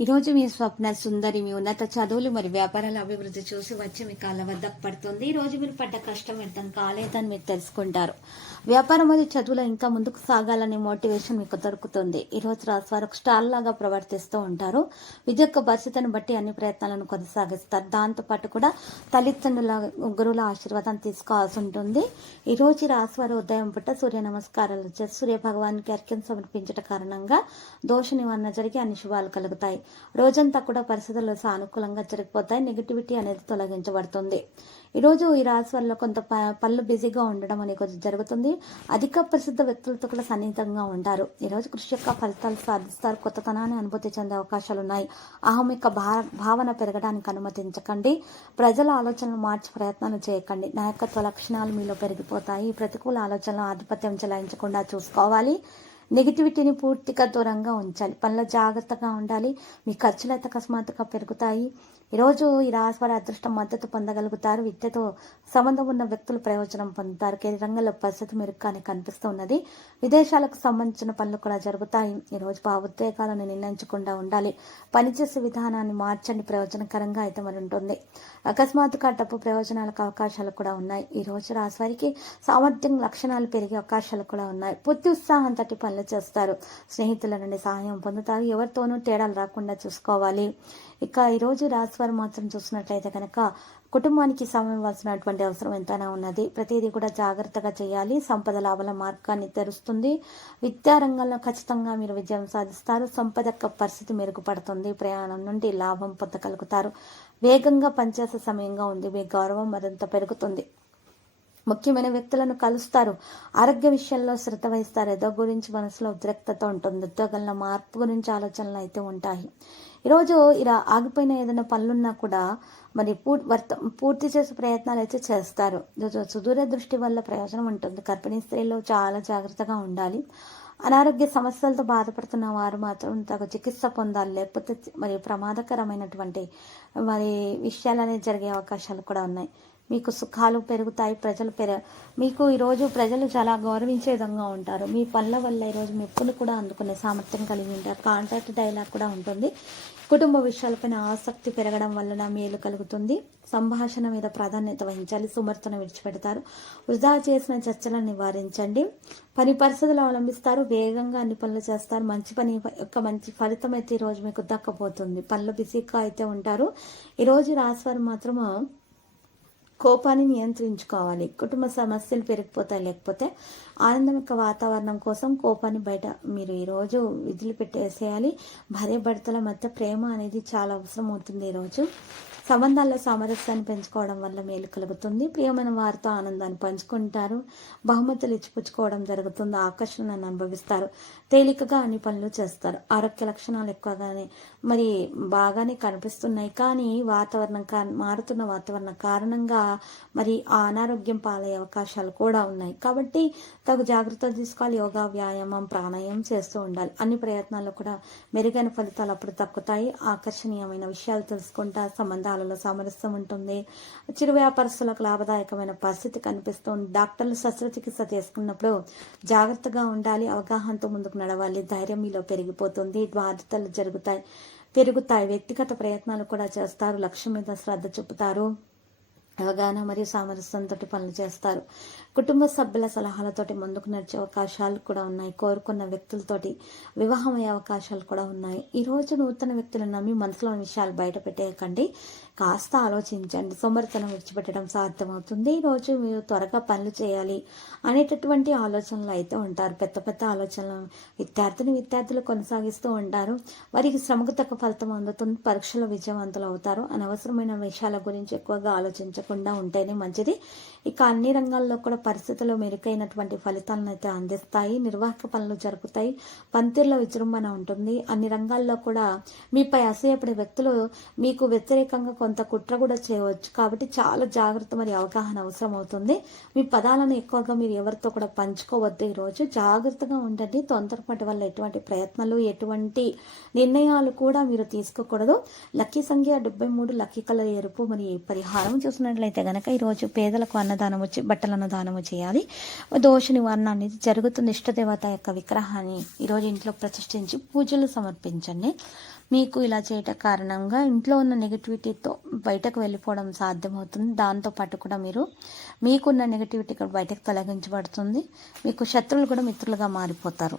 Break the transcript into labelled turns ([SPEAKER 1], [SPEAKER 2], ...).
[SPEAKER 1] ఈరోజు మీ స్వప్న సుందరి మీ ఉన్నత చదువులు మరి వ్యాపారాల అభివృద్ధి చూసి వచ్చి మీ కాళ్ళ వద్దకు పడుతుంది. ఈరోజు మీరు పడ్డ కష్టం వ్యర్థం కాలేదని మీరు తెలుసుకుంటారు. వ్యాపారం మరియు చదువులో ఇంకా ముందుకు సాగాలనే మోటివేషన్ మీకు దొరుకుతుంది. ఈరోజు రోజు ఒక స్టార్ లాగా ప్రవర్తిస్తూ ఉంటారు. విద్య యొక్క పరిస్థితిని బట్టి అన్ని ప్రయత్నాలను కొనసాగిస్తారు. దాంతోపాటు కూడా తల్లిదండ్రుల గురువుల ఆశీర్వాదం తీసుకోవాల్సి ఉంటుంది. ఈరోజు రోజు ఉదయం పుట్ట సూర్య నమస్కారాలు సూర్య భగవానికి అర్ఘ్యం సమర్పించట కారణంగా దోష నివారణ జరిగి అన్ని శుభాలు కలుగుతాయి. రోజంతా కూడా పరిస్థితులు సానుకూలంగా జరిగిపోతాయి. నెగిటివిటీ అనేది తొలగించబడుతుంది. ఈరోజు ఈ రాశి వల్ల కొంత ప- బిజీగా ఉండడం అనేది కొంచెం జరుగుతుంది. అధిక ప్రసిద్ధ వ్యక్తులతో కూడా సన్నిహితంగా ఉంటారు. ఈరోజు కృషి యొక్క ఫలితాలు సాధిస్తారు. కొత్తతనాన్ని అనుభూతి చెందే అవకాశాలు ఉన్నాయి. అహం యొక్క భావన పెరగడానికి అనుమతించకండి. ప్రజల ఆలోచనలు మార్చే ప్రయత్నాలు చేయకండి. నాయకత్వ లక్షణాలు మీలో పెరిగిపోతాయి. ప్రతికూల ఆలోచనలు ఆధిపత్యం చెలాయించకుండా చూసుకోవాలి. నెగిటివిటీని పూర్తిగా దూరంగా ఉంచాలి. పనుల జాగ్రత్తగా ఉండాలి. మీ ఖర్చులు అయితే అకస్మాత్తుగా పెరుగుతాయి. ఈరోజు ఈ రాశివారి అదృష్టం మద్దతు పొందగలుగుతారు. విద్యతో సంబంధం ఉన్న వ్యక్తులు ప్రయోజనం పొందుతారు. కెరీర్ రంగంలో పరిస్థితి మెరుగ్గానే కనిపిస్తున్నది. విదేశాలకు సంబంధించిన పనులు కూడా జరుగుతాయి. ఈరోజు భావోద్వేగాలను నిర్ణయించకుండా ఉండాలి. పనిచేసే విధానాన్ని మార్చండి. ప్రయోజనకరంగా అయితే మరి ఉంటుంది. అకస్మాత్తుగా డబ్బు ప్రయోజనాలకు అవకాశాలు కూడా ఉన్నాయి. ఈ రోజు రాశివారికి సామర్థ్యం లక్షణాలు పెరిగే అవకాశాలు కూడా ఉన్నాయి. పూర్తి ఉత్సాహం తట్టి పనులు చేస్తారు. స్నేహితుల నుండి సహాయం పొందుతారు. ఎవరితోనూ తేడాలు రాకుండా చూసుకోవాలి. ఇక ఈరోజు రాశివారు మాత్రం చూసినట్లయితే కనుక కుటుంబానికి సమయం ఇవ్వాల్సినటువంటి అవసరం ఎంతైనా ఉన్నది. ప్రతిదీ కూడా జాగ్రత్తగా చేయాలి. సంపద లాభాల మార్గాన్ని తెరుస్తుంది. విద్యా రంగంలో ఖచ్చితంగా మీరు విజయం సాధిస్తారు. సంపద యొక్క పరిస్థితి మెరుగుపడుతుంది. ప్రయాణం నుండి లాభం పొందగలుగుతారు. వేగంగా పనిచేసే సమయంగా ఉంది. మీ గౌరవం మరింత పెరుగుతుంది. ముఖ్యమైన వ్యక్తులను కలుస్తారు. ఆరోగ్య విషయంలో శ్రద్ధ వహిస్తారు. ఏదో గురించి మనసులో ఉద్రిక్తత ఉంటుంది. ఉద్యోగంలో మార్పు గురించి ఆలోచనలు అయితే ఉంటాయి. ఈరోజు ఇలా ఆగిపోయిన ఏదైనా పనులున్నా కూడా మరి పూర్ పూర్తి చేసే ప్రయత్నాలు అయితే చేస్తారు. సుదూర దృష్టి వల్ల ప్రయోజనం ఉంటుంది. గర్భిణీ స్త్రీలు చాలా జాగ్రత్తగా ఉండాలి. అనారోగ్య సమస్యలతో బాధపడుతున్న వారు మాత్రం తగు చికిత్స పొందాలి. లేకపోతే మరి ప్రమాదకరమైనటువంటి మరి విషయాలు అనేవి జరిగే అవకాశాలు కూడా ఉన్నాయి. మీకు సుఖాలు పెరుగుతాయి ప్రజలు పెర మీకు ఈరోజు ప్రజలు చాలా గౌరవించే విధంగా ఉంటారు. మీ పనుల వల్ల ఈరోజు మెప్పులు కూడా అందుకునే సామర్థ్యం కలిగి ఉంటారు. కాంట్రాక్ట్ డైలాగ్ కూడా ఉంటుంది. కుటుంబ విషయాలపైన ఆసక్తి పెరగడం వలన మేలు కలుగుతుంది. సంభాషణ మీద ప్రాధాన్యత వహించాలి. సుమర్తన విడిచిపెడతారు. వృధా చేసిన చర్చలను నివారించండి. పని పరిస్థితులు అవలంబిస్తారు. వేగంగా అన్ని పనులు చేస్తారు. మంచి పని యొక్క మంచి ఫలితం అయితే ఈరోజు మీకు దక్కపోతుంది పనులు బిజీగా అయితే ఉంటారు. ఈరోజు రాశివారు మాత్రము కోపాన్ని నియంత్రించుకోవాలి. కుటుంబ సమస్యలు పెరిగిపోతాయి. లేకపోతే ఆనందం యొక్క వాతావరణం కోసం కోపాన్ని బయట మీరు ఈరోజు విధులు పెట్టేసేయాలి. భార్య భర్తల మధ్య ప్రేమ అనేది చాలా అవసరం అవుతుంది ఈరోజు సంబంధాల్లో సామరస్యాన్ని పెంచుకోవడం వల్ల మేలు కలుగుతుంది. ప్రియమైన వారితో ఆనందాన్ని పంచుకుంటారు. బహుమతులు ఇచ్చిపుచ్చుకోవడం జరుగుతుంది. ఆకర్షణను అనుభవిస్తారు. తేలికగా అన్ని పనులు చేస్తారు. ఆరోగ్య లక్షణాలు ఎక్కువగానే మరి బాగానే కనిపిస్తున్నాయి. కానీ వాతావరణం మారుతున్న వాతావరణం కారణంగా మరి ఆ అనారోగ్యం పాలయ్యే అవకాశాలు కూడా ఉన్నాయి. కాబట్టి తగు జాగ్రత్తలు తీసుకోవాలి. యోగా వ్యాయామం ప్రాణాయామం చేస్తూ ఉండాలి. అన్ని ప్రయత్నాల్లో కూడా మెరుగైన ఫలితాలు అప్పుడు తక్కుతాయి ఆకర్షణీయమైన విషయాలు తెలుసుకుంటా సంబంధాలలో సామరస్యం ఉంటుంది. చిరు వ్యాపారస్తులకు లాభదాయకమైన పరిస్థితి కనిపిస్తుంది డాక్టర్లు శస్త్రచికిత్స చేసుకున్నప్పుడు జాగ్రత్తగా ఉండాలి. అవగాహనతో ముందుకు నడవాలి. ధైర్యం మీలో పెరిగిపోతుంది. బాధ్యతలు జరుగుతాయి. పెరుగుతాయి. వ్యక్తిగత ప్రయత్నాలు కూడా చేస్తారు. లక్ష్యం మీద శ్రద్ధ చూపుతారు. అవగాహన మరియు సామరస్యంతో పనులు చేస్తారు. కుటుంబ సభ్యుల సలహాలతోటి ముందుకు నడిచే అవకాశాలు కూడా ఉన్నాయి. కోరుకున్న వ్యక్తులతోటి వివాహం అయ్యే అవకాశాలు కూడా ఉన్నాయి. ఈరోజు నూతన వ్యక్తులను నమ్మి మనసులోని విషయాలు బయట పెట్టేయకండి. కాస్త ఆలోచించండి. సోమరితనం విడిచిపెట్టడం సాధ్యమవుతుంది. ఈరోజు మీరు త్వరగా పనులు చేయాలి అనేటటువంటి ఆలోచనలు అయితే ఉంటారు. పెద్ద పెద్ద ఆలోచనలు విద్యార్థిని విద్యార్థులు కొనసాగిస్తూ ఉంటారు. వారికి శ్రమకు తగ్గ ఫలితం అందుతుంది. పరీక్షలో విజయవంతులు అవుతారు. అనవసరమైన విషయాల గురించి ఎక్కువగా ఆలోచించకుండా ఉంటేనే మంచిది. ఇక అన్ని రంగాల్లో కూడా పరిస్థితులు మెరుగైనటువంటి ఫలితాలను అయితే అందిస్తాయి. నిర్వాహక పనులు జరుగుతాయి. పంతిర్లో విజృంభణ ఉంటుంది. అన్ని రంగాల్లో కూడా మీపై అసూయపడే వ్యక్తులు మీకు వ్యతిరేకంగా
[SPEAKER 2] కొంత కుట్ర కూడా చేయవచ్చు. కాబట్టి చాలా జాగ్రత్త మరి అవగాహన అవసరం అవుతుంది. మీ పదాలను ఎక్కువగా మీరు ఎవరితో కూడా పంచుకోవద్దు ఈరోజు. జాగ్రత్తగా ఉండండి. తొందరపాటు వల్ల ఎటువంటి ప్రయత్నాలు ఎటువంటి నిర్ణయాలు కూడా మీరు తీసుకోకూడదు. లక్కీ సంఖ్య డెబ్బై మూడు లక్కీ కలర్ ఎరుపు మరి పరిహారం చూసుకున్నట్లయితే గనక ఈరోజు పేదలకు అన్నదానము బట్టల అన్నదానము చేయాలి. దోష నివారణ అనేది జరుగుతుంది. ఇష్టదేవత యొక్క విగ్రహాన్ని ఈరోజు ఇంట్లో ప్రతిష్ఠించి పూజలు సమర్పించండి. మీకు ఇలా చేయటం కారణంగా ఇంట్లో ఉన్న నెగిటివిటీతో బయటకు వెళ్ళిపోవడం సాధ్యమవుతుంది. దాంతో పాటు కూడా మీరు మీకున్న నెగిటివిటీ కూడా బయటకు తొలగించబడుతుంది. మీకు శత్రువులు కూడా మిత్రులుగా మారిపోతారు.